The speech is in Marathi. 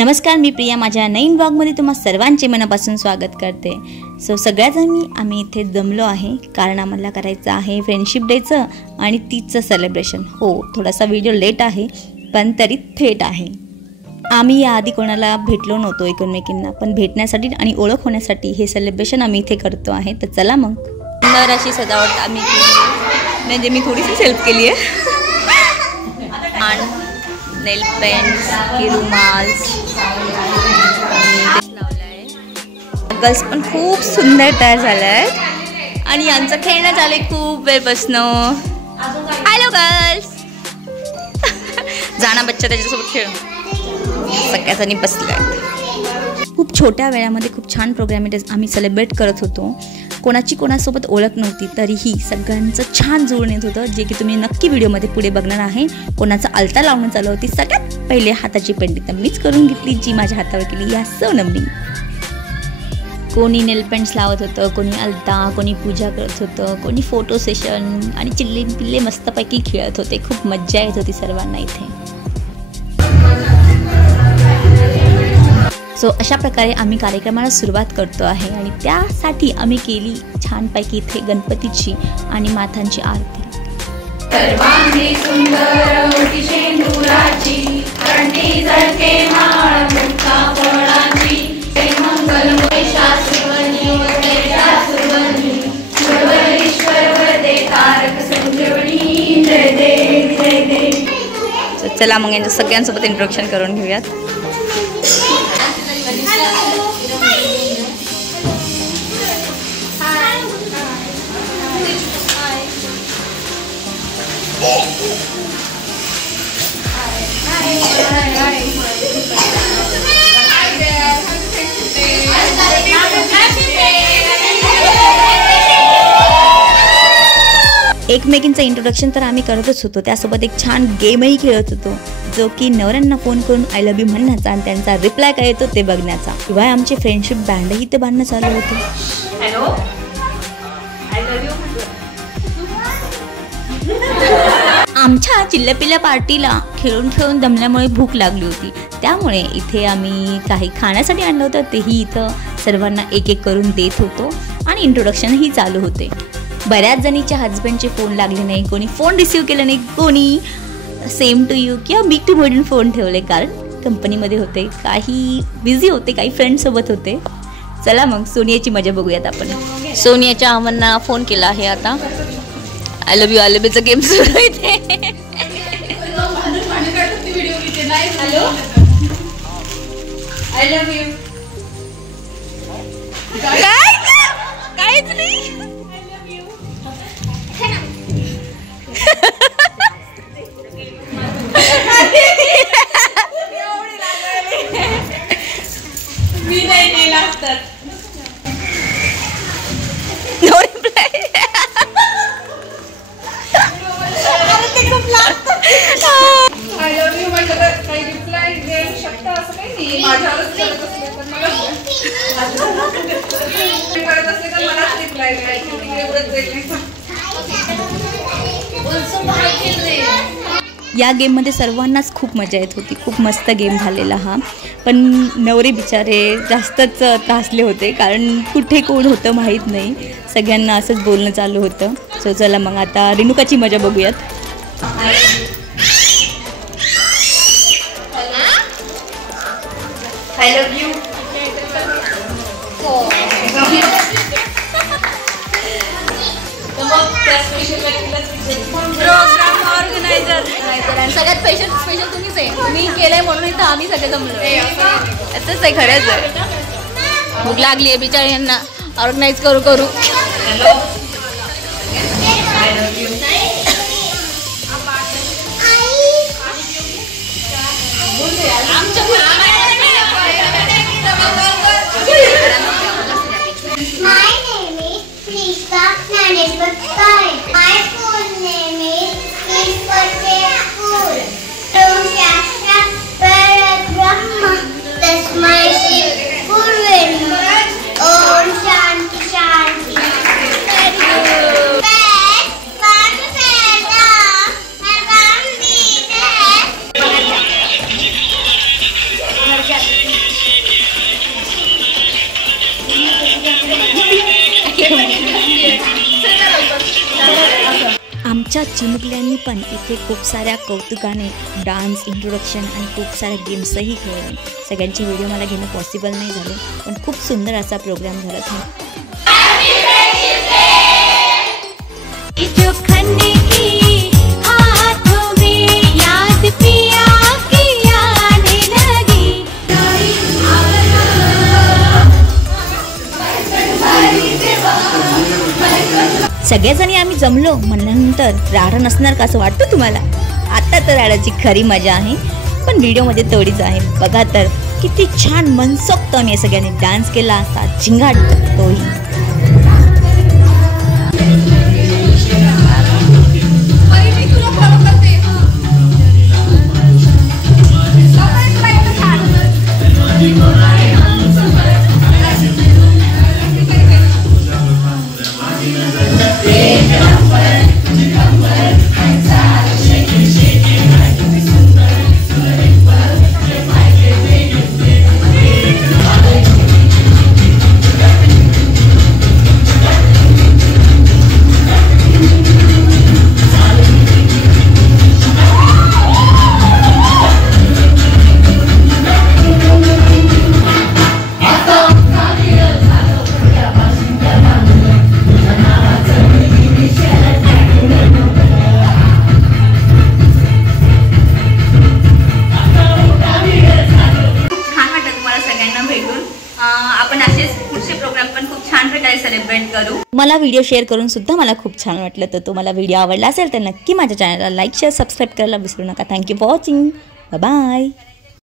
नमस्कार, मी प्रिया. माझ्या नवीन ब्लॉगमध्ये तुम्हा सर्वांचे मनापासून स्वागत करते. सगळ्याच आम्ही इथे जमलो आहे कारण आम्हाला करायचं आहे फ्रेंडशिप डेचं आणि तीचं सेलिब्रेशन. हो, थोडासा व्हिडिओ लेट आहे पण तरी थेट आहे. आम्ही याआधी कोणाला भेटलो नव्हतो एकमेकींना, पण भेटण्यासाठी आणि ओळख होण्यासाठी हे सेलिब्रेशन आम्ही इथे करतो आहे. तर चला मग. सुंदर अशी सजावट आम्ही केली, म्हणजे मी थोडीशी हेल्प केली आहे. आणि नेल पेंट्स, रुमाल्स लावलाय. गर्ल्स पण खूप सुंदर तयार झाल्या आहेत आणि यांचं खेळणं झालंय खूप वेळपासून. Hello girls. जाणा बच्चा त्याच्यासोबत खेळ सगळ्या जणी बसल्या. खूप छोट्या वेळामध्ये खूप छान प्रोग्राम आम्ही सेलिब्रेट करत होतो. कोणाची कोणासोबत ओळख नव्हती तरीही सगळ्यांचं छान जुळून येत होतं, जे की तुम्ही नक्की व्हिडिओमध्ये पुढे बघणार आहे. कोणाचं आलता लावणं चालू होती. सगळ्यात पहिले हाताची पेंटिंग तर मीच करून घेतली, जी माझ्या हातावर केली या सोनमनी. कोणी नेल पेंट्स लावत होतं, कोणी आलता, कोणी पूजा करत होतं, कोणी फोटो सेशन आणि चिल्ले पिल्ले मस्तपैकी खेळत होते. खूप मज्जा येत होती सर्वांना इथे. अशा प्रकारे आम्ही कार्यक्रमाला सुरुवात करतो आहे आणि त्यासाठी आम्ही केली छानपैकी इथे गणपतीची आणि मातांची आरती. सर्वांगी सुंदर होती शेंदुराची, कंठी झळके माळ मुक्ता फळांची, ते मंगलमय शास्त्रवनी वरदे शास्त्रवनी, ईश्वर वरदे तारक संजीवनी, जय देव जय देव. चला मग यांच्या सगळ्यांसोबत इंट्रोडक्शन करून घेऊयात. एकमेकींचं इंट्रोडक्शन तर आम्ही करतच होतो, त्यासोबत एक छान गेमही खेळत होतो, जो की नवऱ्यांना फोन करून आय लव्ह यू म्हणण्याचा आणि त्यांचा रिप्लाय काय येतो ते बघण्याचा. शिवाय आमचे फ्रेंडशिप बँडही ते बांधणं चालू होते. Hello, I love you. आमच्या चिल्लपिल्ल्या पार्टीला खेळून खेळून दमल्यामुळे भूक लागली होती, त्यामुळे इथे आम्ही काही खाण्यासाठी आणलं होतं. तेही इथं सर्वांना एक एक करून देत होतो आणि इंट्रोडक्शनही चालू होते. बऱ्याच जणीच्या हजबंडचे फोन लागले नाही, कोणी फोन रिसीव केलं नाही, कोणी सेम टू यू किंवा बिग टू म्हणून फोन ठेवले कारण कंपनीमध्ये होते, काही बिझी होते, काही फ्रेंडसोबत होते. चला मग सोनियाची मजा बघूयात आपण. सोनियाच्या आम्हाला फोन केला आहे आता. आय लव्ह यूचा गेम सुरू आहे इथे. आय लव्ह यू काहीच नाही. मी नाही केला असतात. No reply. I love you म्हणजे काही रिप्लाय देऊ शकता असं काही नाही. माझ्यावरच करत असले तर मला करत असले तर मलाच रिप्लाय द्यायची. एवढंच जाईल. या गेममध्ये सर्वांनाच खूप मजा येत होती. खूप मस्त गेम झालेला हा. पण नवरे बिचारे जास्तच त्रासले होते कारण कुठे कोण होतं माहीत नाही. सगळ्यांना असंच बोलणं चालू होतं. चला मग आता रेणुकाची मजा बघूयात. I love you. Programme organiser आणि सगळ्यात स्पेशल तुम्हीच आहे. मी केलंय म्हणून इथं आम्ही सगळे जमलो. असंच आहे, खरंच आहे. भूक लागली आहे बिचारी यांना ऑर्गनाईज करू करू. आमच्या चिमुकल्यांनी पण इथे खूप साऱ्या कौतुकाने डान्स, इंट्रोडक्शन आणि खूप साऱ्या गेम्सही खेळले. सगळ्यांचे व्हिडिओ मला घेणं पॉसिबल नाही झाले, पण खूप सुंदर असा प्रोग्राम झाला था. सगळ्याजणी आम्ही जमलो म्हणल्यानंतर राडा नसणार का असं वाटतं तुम्हाला? आता तर राडाची खरी मजा आहे, पण व्हिडिओमध्ये तेवढीच आहे. बघा तर किती छान मनसोक्त आम्ही सगळ्यांनी डान्स केला असता, झिंगाट तोही. आपण असेच पुढचे प्रोग्राम पण खूप छान प्रकारे सेलिब्रेट करू. मला व्हिडिओ शेअर करून सुद्धा मला खूप छान वाटलं. तर तुम्हाला व्हिडिओ आवडला असेल तर नक्की माझ्या चॅनलला लाईक, शेअर, सबस्क्राईब करायला विसरू नका. Thank you for watching. बाय.